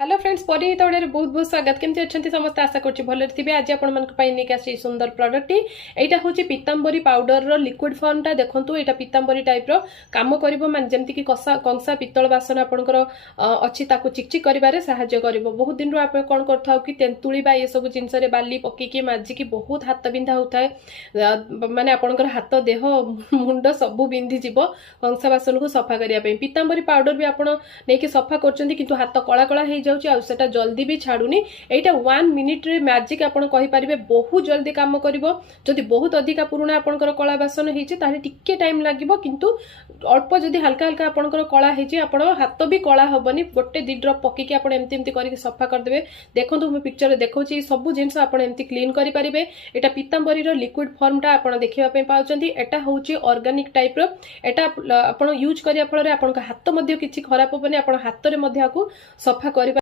hello friends परी तौड़े बहुत बहुत स्वागत केमती अच्छा समस्त आशा करुँच भले थे आज आपकी सुंदर प्रोडक्ट यहाँ हूँ पीतांबरी पाउडर लिक्विड फॉर्मटा देखो यहाँ पीतांबरी टाइप काम करमती कि कंसा पितल बासन आपंकर अच्छी चिकचिक कर बहुत दिन आप कौन कर कि तेंतुली ये सब जिनस बाली पकईकी माजिकी बहुत हाथ बिंधा होता है माने आपंकर हाथ देह मुंड सब बिंधीज कंसा बासन को सफा करने पीतांबरी पाउडर भी आप सफा कर हाथ कला कला सेटा जल्दी भी छाड़ूनी एटा 1 मिनिट रे मैजिक आपण कहि परिबे बहुत जल्दी काम करिवो जदि बहुत अधिका पुराना आपनकर कला बासन हेछि ताले टिके टाइम लागिवो किंतु अल्प जदि हल्का हल्का आपनकर कला हेछि आपण हाथ भी कला हबनी गोटे दि ड्रॉप पकेकी आपण एमती एमती करके सफा कर देबे देखंतु हम पिक्चर रे देखौछि सब जिंस आपण एमती क्लीन करि परिबे एटा पीतांबरी रो लिक्विड फॉर्मटा आपण देखिबा पे पाउचंती एटा होछि ऑर्गेनिक टाइप रो एटा आपण यूज करिया फल रे आपनका हाथ मध्ये किछि खराब होबनी आपण हाथ रे मध्ये आकु सफा करि